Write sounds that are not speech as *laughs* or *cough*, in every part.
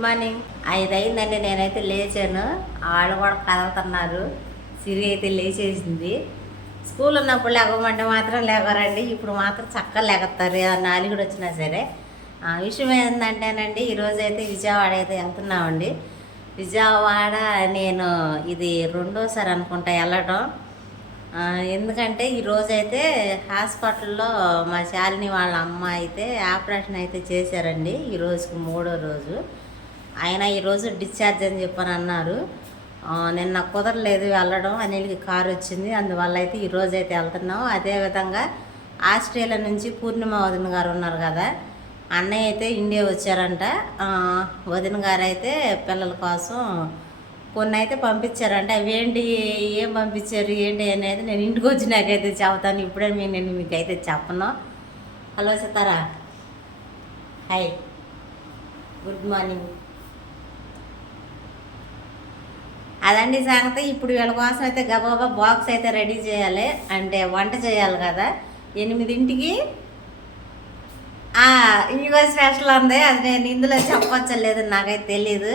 Good morning ఐదు అయిందండి నేనైతే లేచాను. వాళ్ళు కూడా కదులుతున్నారు. సిరి అయితే లేచేసింది. స్కూల్ ఉన్నప్పుడు లేకమంటే మాత్రం లేకరండి ఇప్పుడు మాత్రం చక్కగా లేకస్తారు నాలుగుడు వచ్చినా సరే. విషయం ఏంటంటేనండి ఈరోజు అయితే విజయవాడ అయితే వెళ్తున్నామండి. విజయవాడ నేను ఇది రెండోసారి అనుకుంటా వెళ్ళటం. ఎందుకంటే ఈరోజు అయితే హాస్పిటల్లో మా శాలిని వాళ్ళ అమ్మ అయితే ఆపరేషన్ అయితే చేశారండి. ఈ రోజుకి మూడో రోజు. ఆయన ఈరోజు డిశ్చార్జ్ అని చెప్పని అన్నారు. నిన్న కుదరలేదు వెళ్ళడం అనిల్కి కారు వచ్చింది. అందువల్ల అయితే ఈరోజు అయితే వెళ్తున్నాం. అదేవిధంగా ఆస్ట్రేలియా నుంచి పూర్ణిమ వదిన గారు ఉన్నారు కదా అన్నయ్య అయితే ఇండియా వచ్చారంట. వదిన గారు అయితే పిల్లల కోసం కొన్ని అయితే పంపించారంట. అవి ఏంటి ఏం పంపించారు ఏంటి అనేది నేను ఇంటికి వచ్చి నాకైతే చెబుతాను. ఇప్పుడే మీ నేను మీకు అయితే చెప్పను. Hello Sitara? Hi good morning అదండి సంగతి. ఇప్పుడు వీళ్ళ కోసం అయితే గబాబా బాక్స్ అయితే రెడీ చేయాలి. అంటే వంట చేయాలి కదా. ఎనిమిదింటికి ఆ, ఇంకో స్పెషల్ ఉంది. అది నేను ఇందులో చెప్పొచ్చలేదు నాకైతే తెలియదు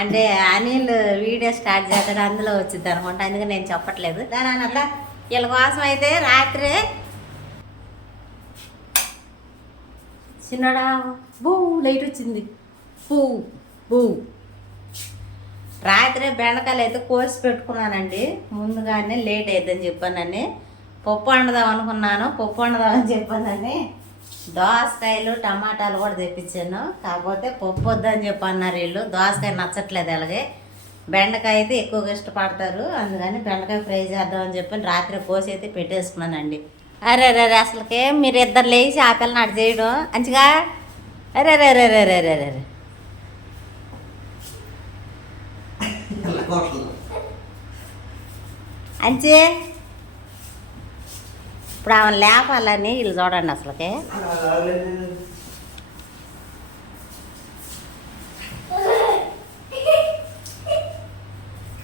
అంటే అనిల్ వీడియో స్టార్ట్ చేస్తాడు అందులో వచ్చింది అనమాట అందుకే నేను చెప్పట్లేదు. దాని అన్నట్ల వీళ్ళ కోసం అయితే రాత్రి చిన్నడా బూ లైట్ వచ్చింది. పూ బూ. రాత్రి బెండకాయలు అయితే కోసి పెట్టుకున్నానండి. ముందుగానే లేట్ అయిద్దని చెప్పానని. పప్పు వండుదాం అనుకున్నాను. పప్పు వండుదామని చెప్పానని దోసకాయలు టమాటాలు కూడా తెప్పించాను. కాకపోతే పప్పు వద్దని చెప్పన్నారు వీళ్ళు. దోసకాయ నచ్చట్లేదు అలాగే బెండకాయ అయితే ఎక్కువగా ఇష్టపడతారు. అందుకని బెండకాయ ఫ్రై చేద్దామని చెప్పి రాత్రి కోసి అయితే పెట్టేసుకున్నానండి. అరే రే అసలుకే మీరు ఇద్దరు లేచి ఆ పిల్లని అటు చేయడం. మంచిగా అరే రే రే రే రే రే అంచే. ఇప్పుడు ఆమె లేపాలని వీళ్ళు చూడండి అసలుకి.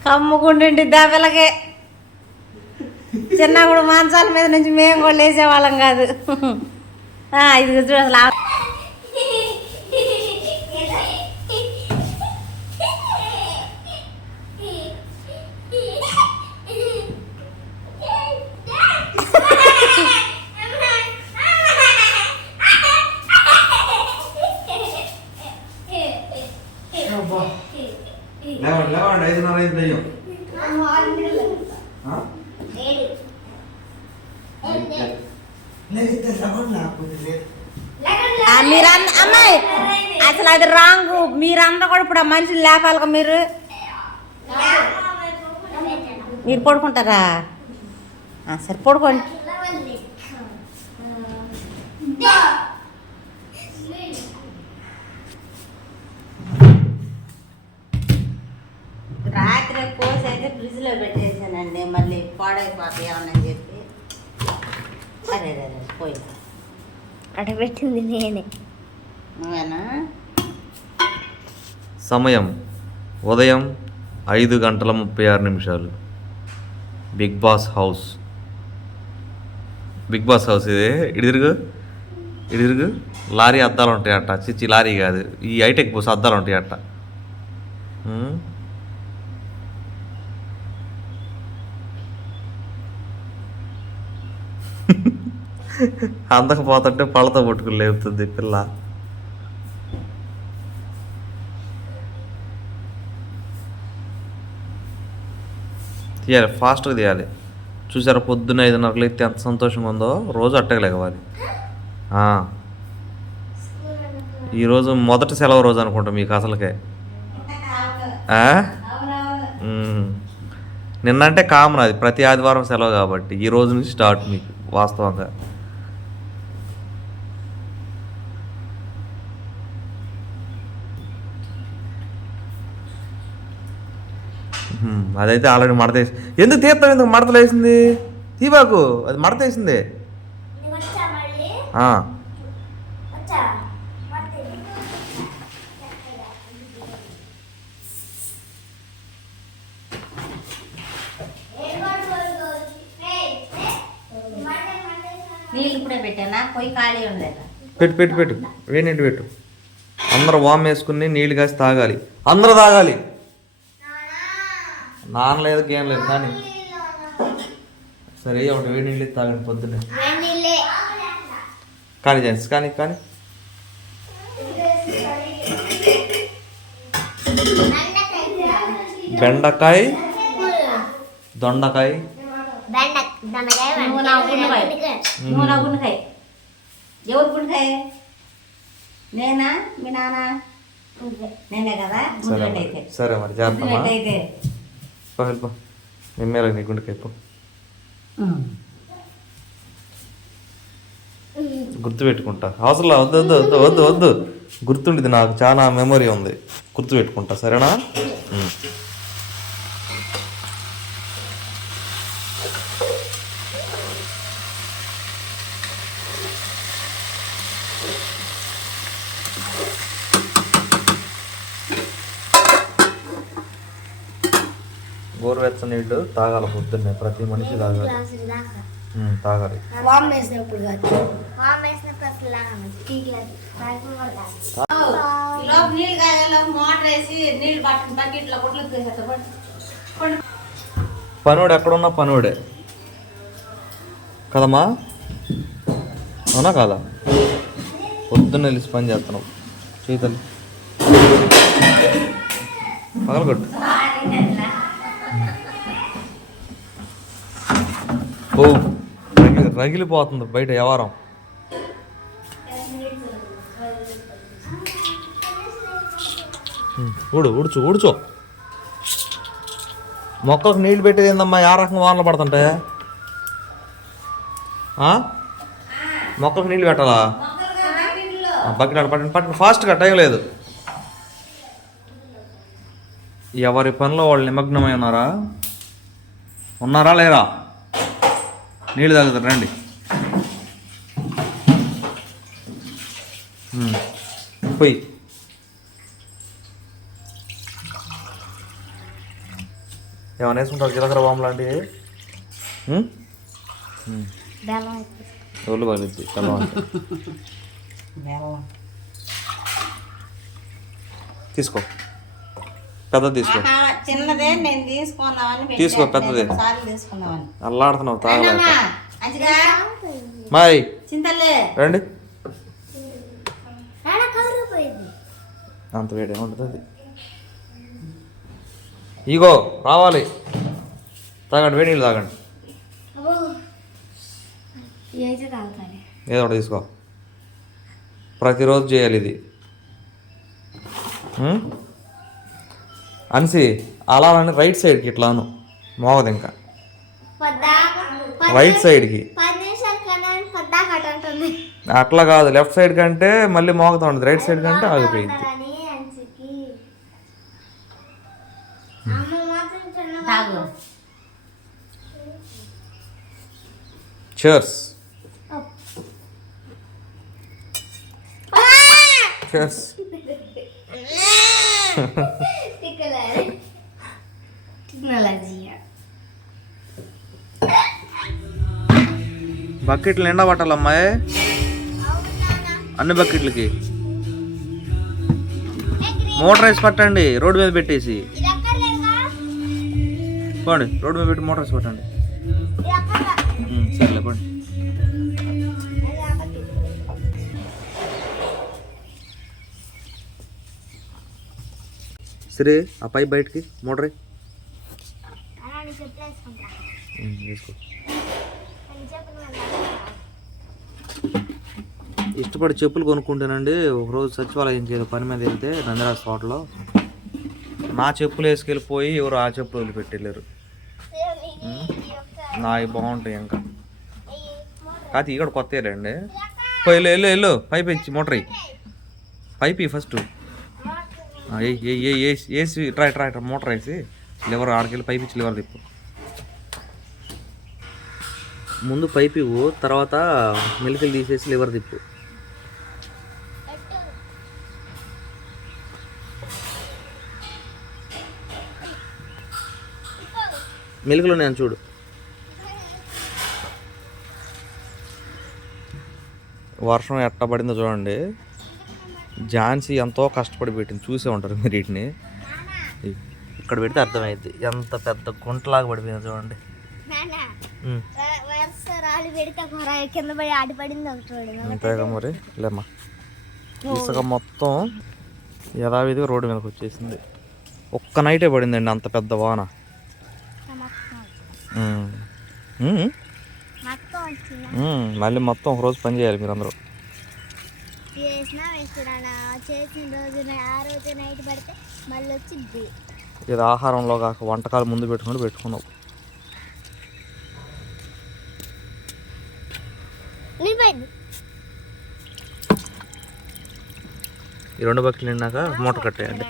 కమ్ముకుంటుండి దెబ్బలకి చిన్నప్పుడు మంచాల మీద నుంచి మేము కూడా లేసేవాళ్ళం కాదు. ఇది చూడు లేవండి లేవండి ఐదున్నర ఐదు దయ్యం. లేకపోతే లేవండి లేకపోతే లేదు ఆ, మీరు అన్న అమ్మాయి అసలు అది రాంగ్. మీరందరూ కూడా ఇప్పుడు ఆ మనుషులు లేపాలిగా మీరు? మీరు పడుకుంటారా? ఆ, సరే పడుకోండి. ఫ్రిడ్జ్లో పెట్టేసానండి మళ్ళీ పాడైపోతాయి అని చెప్పి. అరే అరే పోయింది అడబెట్టింది నేనే. నువ్వేనా? సమయం ఉదయం ఐదు గంటల ముప్పై ఆరు నిమిషాలు. Bigg Boss house. Bigg Boss house ఇది? ఇడిదిరుగు ఇడిదిరుగు లారీ అద్దాలు ఉంటాయి అట్ట చిచ్చి లారీ కాదు. ఈ హైటెక్ బస్ అద్దాలు ఉంటాయి అందకపోతుంటే పళ్ళతో పట్టుకుని లేపుతుంది పిల్ల. తీయాలి ఫాస్ట్గా తీయాలి. చూసారా పొద్దున్న ఐదున్నరకు లేస్తే ఎంత సంతోషంగా ఉందో? రోజు అట్టగలేకవాలి ఈరోజు మొదటి సెలవు రోజు అనుకుంటా మీకు అసలుకే. ఆ? నిన్నంటే కామన్ అది. ప్రతి ఆదివారం సెలవు కాబట్టి ఈ రోజు నుంచి స్టార్ట్ మీకు వాస్తవంగా. అదైతే ఆల్రెడీ మడత వేసి ఎందుకు తీర్థం ఎందుకు మడతలు వేసింది తీబాకు అది మడత వేసింది నీళ్ళు పెట్టానా పోయి ఖాళీ పెట్టు పెట్టు పెట్టు వేడి పెట్టు అందరూ వామ్ వేసుకుని నీళ్ళు కాసి తాగాలి అందరూ తాగాలి నాన్న లేదు గేమ్ లేదు. కానీ సరే ఒకటి వేడి నీళ్ళు తాగండి పొద్దున్నే. కానీ జెంట్స్ కానీ కానీ. బెండకాయ దొండకాయ. ఎవరు గుండెకాయ. నేనా? మీ నాన్న నేనే? కదా సరే మరి. అయితే పో, వెళ్ళిపో నిమ్మేల నీ గుండెకి పో గుర్తుపెట్టుకుంటా. అవసరం వద్దు వద్దు వద్దు వద్దు వద్దు. గుర్తుండిది నాకు చాలా మెమొరీ ఉంది. గుర్తుపెట్టుకుంటా సరేనా? ఉమ్. గోరువెచ్చని నీళ్ళు తాగాలి పొద్దున్నే. ప్రతి మనిషి తాగాలి. తాగాలి. పనుడు ఎక్కడున్నా పనుడే. కదమ్మా? అవునా కాదా? పొద్దున్న వెళ్ళి పని చేస్తున్నాం. చేతలు పగలగొట్టు. ఓ రగిలి రగిలిపోతుంది బయట వ్యవహారం. ఊడు ఊడ్చు ఊడ్చో. మొక్కకు నీళ్ళు పెట్టేది ఏందమ్మా? ఆ రకంగా వానలు పడుతుంటే? మొక్కకు నీళ్ళు పెట్టాలా? బకెట్ పట్టండి పట్టండి ఫాస్ట్గా టైం లేదు. ఎవరి పనిలో వాళ్ళు నిమగ్నమై ఉన్నారా? ఉన్నారా లేరా? నీళ్ళు తాగుతారు రండి. పోయి. ఏమైనా వేసుకుంటారు? జీలకర్ర బాంబు లాంటివి? ఒళ్ళు పగిలిద్ది తీసుకో. పెద్ద తీసుకో. చిన్నదే నేను తీసుకుందామని తీసుకో, పెద్దదే. అల్లాడుతున్నావు తాగలేక. మంచిగా మాయ్. చింతలే. రండి. అంత వేడి ఏముంటుంది అది. ఇగో రావాలి. తాగండి వేడి నీళ్ళు తాగండి. ఏది ఒకటి తీసుకో. ప్రతిరోజు చేయాలి ఇది? అన్సి అలా అని రైట్ సైడ్కి ఇట్లాను. మోగదు ఇంకా. రైట్ సైడ్కి. అట్లా కాదు లెఫ్ట్ సైడ్ కంటే మళ్ళీ మోగుతూ ఉంటుంది. రైట్ సైడ్ కంటే ఆగిపోయింది. చర్స్ చర్స్ *laughs* *laughs* టెక్నాలజీ బకెట్లు నిండా పట్టాలమ్మా. అన్ని బకెట్లకి. మోటార్ వేసి పట్టండి రోడ్డు మీద పెట్టేసి. పోండి రోడ్డు మీద పెట్టి మోటార్ వేసి పట్టండి. సరేలే పోండి. సరే ఆ పై బయటికి మోటరే అలా నీ చెప్పులు వేసుకుంటా వేసుకో. ఇష్టపడి చెప్పులు కొనుక్కుంటానండి ఒకరోజు సచివాలయంకి ఏదో పని మీద వెళ్తే నందరాజ్ తోటలో నా చెప్పులు వేసుకెళ్ళిపోయి ఎవరు ఆ చెప్పులు వదిలిపెట్టలేరు నావి బాగుంటాయి ఇంకా. కాదు ఇక్కడ కొత్త అండి పోయి వెళ్ళు వెళ్ళు వెళ్ళు పైప్ ఇచ్చి మోటార్ పైప్ ఫస్ట్. ఆ, వేసి వేసి ట్రై ట్రై మోటార్ వేసి లివర్ ఆడికెళ్ళి పైప్ ఇచ్చి లివర్ తిప్పు. ముందు పైప్ ఇవ్వు తర్వాత మెలికలు తీసేసి లివర్ తిప్పు. మెలికలు నేను చూడు. వర్షం ఎట్ట పడిందో చూడండి. ఝాన్సీ ఎంతో కష్టపడి పెట్టింది. చూసే ఉంటారు మీరు వీటిని. ఇక్కడ పెడితే అర్థమైంది ఎంత పెద్ద గుంటలాగా పడిపోయింది చూడండి. పెడితే కింద పడి ఆడిపడింది ఒకటి అంతేగా మరి లేమ్మా. ఇసుక మొత్తం యథావిధిగా రోడ్డు మీదకి వచ్చేసింది. ఒక్క నైటే పడిందండి అంత పెద్ద వాన. మళ్ళీ మొత్తం ఒక రోజు పని చేయాలి మీరు అందరూ ఇది ఆహారంలో కాక వంటకాలు ముందు పెట్టుకుని పెట్టుకున్నావు. ఈ రెండు బకెట్లు నిండాక మూట కట్టేయండి.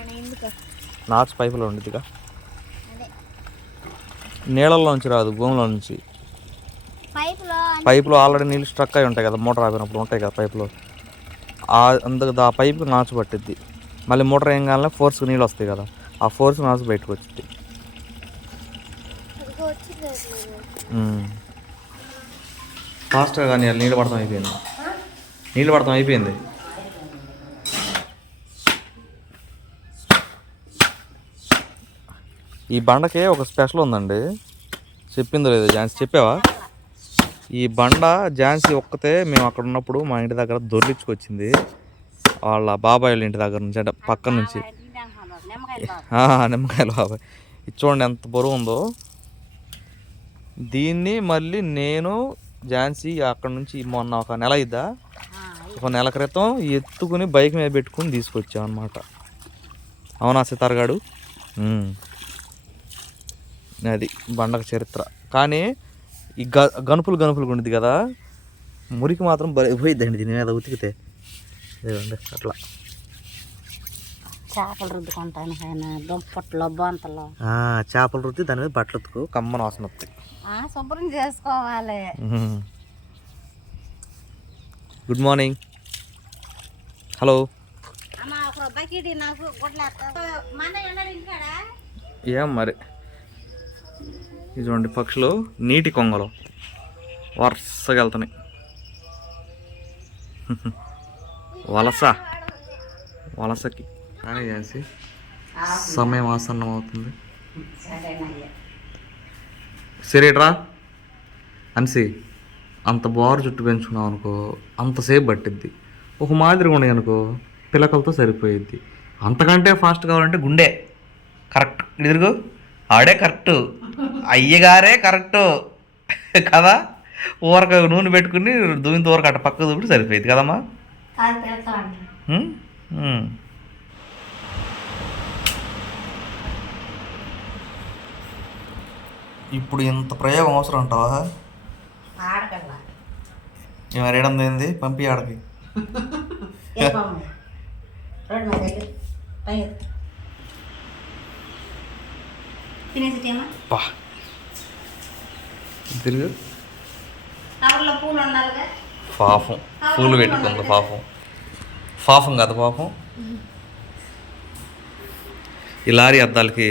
నాచు పైపులో ఉండిద్దిగా. అదే నీళ్ళల్లో నుంచి రాదు భూమిలో నుంచి పైపులో ఆల్రెడీ నీళ్ళు స్ట్రక్ అయి ఉంటాయి కదా మోటార్ ఆపినప్పుడు ఉంటాయి కదా పైపులో. అందుకు ఆ పైపు నాచు పట్టిద్ది. మళ్ళీ మోటార్ ఏం కావాలన్నా ఫోర్స్కి నీళ్ళు వస్తాయి కదా ఆ ఫోర్స్ నాచు బయటకు వచ్చింది ఫాస్ట్గా కానీ నీళ్ళు పడతాం అయిపోయింది? నీళ్ళు పడతాం అయిపోయింది. ఈ బండకి ఒక స్పెషల్ ఉందండి. చెప్పిందో లేదో ఝాన్సీ చెప్పావా? ఈ బండ ఝాన్సీ ఒక్కతే మేము అక్కడ ఉన్నప్పుడు మా ఇంటి దగ్గర దొర్లించుకొచ్చింది వాళ్ళ బాబాయ్ వాళ్ళ ఇంటి దగ్గర నుంచి అంటే పక్క నుంచి. నిమ్మకాయలు బాబాయ్. ఇది చూడండి ఎంత బరువు ఉందో. దీన్ని మళ్ళీ నేను ఝాన్సీ అక్కడ నుంచి మొన్న ఒక నెల ఇద్దా ఒక నెల క్రితం ఎత్తుకుని బైక్ మీద పెట్టుకుని తీసుకొచ్చాం అనమాట అవునా సితారగాడు గారు? అది బండక చరిత్ర. కానీ ఈ గ గనుపులు గనుపులు ఉండిద్ది కదా మురికి మాత్రం బలి పోయిద్దండి దీని మీద ఉతికితే. ఇదిగోండి అట్లా. చేపలు రుద్దుకుంటాను ఆయన దుంపట్లో బొంతలో. చేపల రుద్ది దాని మీద బట్టలు ఉతుకు కమ్మన వాసన వస్తాయి. శుభ్రం చేసుకోవాలి. Good morning. హలో. ఏం మరి? ఇటువంటి పక్షులు నీటి కొంగలు. వరుసగా వెళ్తున్నాయి. *laughs* వలస. వలసకి. కానీ చేసి సమయం ఆసన్నం అవుతుంది. సరేట్రా అన్సి అంత బోరు జుట్టు పెంచుకున్నావు అనుకో అంతసేపు పట్టిద్ది. ఒక మాదిరిగా ఉన్నాయి అనుకో పిలకలతో సరిపోయిద్ది. అంతకంటే ఫాస్ట్ కావాలంటే గుండె. కరెక్ట్ ఎదురుగో. ఆడే కరెక్ట్. అయ్యగారే కరెక్ట్. కదా? ఊరక నూనె పెట్టుకుని దువ్విన ఊరక అట్ట పక్క దువ్వితే సరిపోయింది కదమ్మా. ఇప్పుడు ఇంత ప్రయోగం అవసరం అంటావా? ఆడపిల్ల ఏమైనా రేడం ఏంది? పంపి ఆడకి. పై. తిరుగు. కవర్లో పూలు ఉండాలిగా? పాపం. పూలు పెట్టుకుంది పాపం. పాపం కదా పాపం. ఈ లారీ అద్దాలకి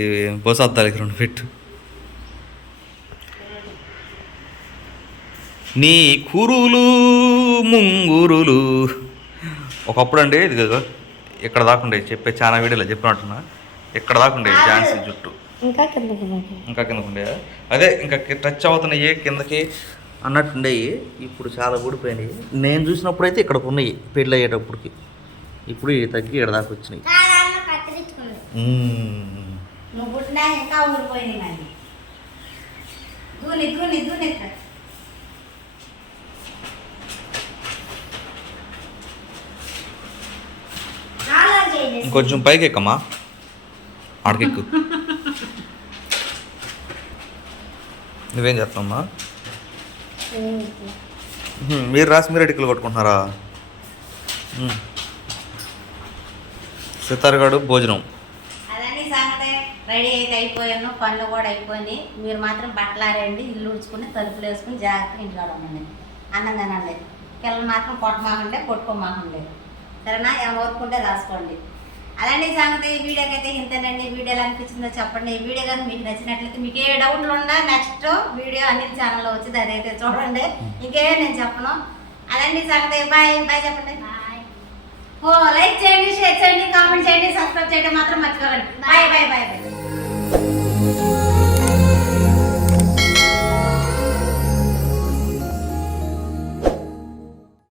బస్సు అద్దాలకి రెండు పెట్టు. నీ కురులు ముంగురులు. ఒకప్పుడు అండి ఇది కదా ఇక్కడ దాకుండే చెప్పే చాలా వీడియోలో చెప్పినట్టున్నా. ఇక్కడ దాకుండే ఝాన్సీ జుట్టు. ఇంకా కిందకి ఇంకా కిందకు ఉండేవా అదే ఇంకా టచ్ అవుతున్నాయి కిందకి అన్నట్టు ఉండేవి ఇప్పుడు చాలా ఊడిపోయినాయి. నేను చూసినప్పుడు అయితే ఇక్కడికి ఉన్నాయి. పెళ్ళి అయ్యేటప్పటికి. ఇప్పుడు ఇవి తగ్గి ఇక్కడ దాకా వచ్చినాయి. ఇక్కడ. ఇంకొంచెం పైకి ఎక్కమ్మా ఆడకెక్కు. నువ్వేం చేస్తావమ్మా మ్మ్. మీరు రాసి మీరే టిక్కులు కొట్టుకుంటున్నారా. సితారగాడు భోజనం. రెడీ అయితే అయిపోయాను పనులు కూడా అయిపోయినాయి. మీరు మాత్రం బట్టలు ఆరండి ఇల్లు ఉడుచుకుని తలుపులు వేసుకుని జాగ్రత్తగా ఇంట్లో ఉండండి. అన్నం తినండి. పిల్లలు మాత్రం కొట్టమాకండి కొట్టుకోమాకండి. సరేనా? ఊరుకుంటే రాసుకోండి. అలాంటి సంగతి ఈ వీడియోకి అయితే ఇంతేనండి వీడియో ఎలా అనిపించిందో చెప్పండి. ఈ వీడియో కానీ మీకు నచ్చినట్లయితే మీకు ఏ డౌట్లు ఉన్నా నెక్స్ట్ వీడియో అన్ని ఛానల్లో వచ్చింది అదైతే చూడండి. ఇంకే నేను చెప్పను. అలాంటి సంగతి. బాయ్ బాయ్ చెప్పండి. ఓ లైక్ చేయండి షేర్ చేయండి కామెంట్ చేయండి సబ్స్క్రైబ్ చేయడం మాత్రం మర్చిపోకండి. Bye bye bye bye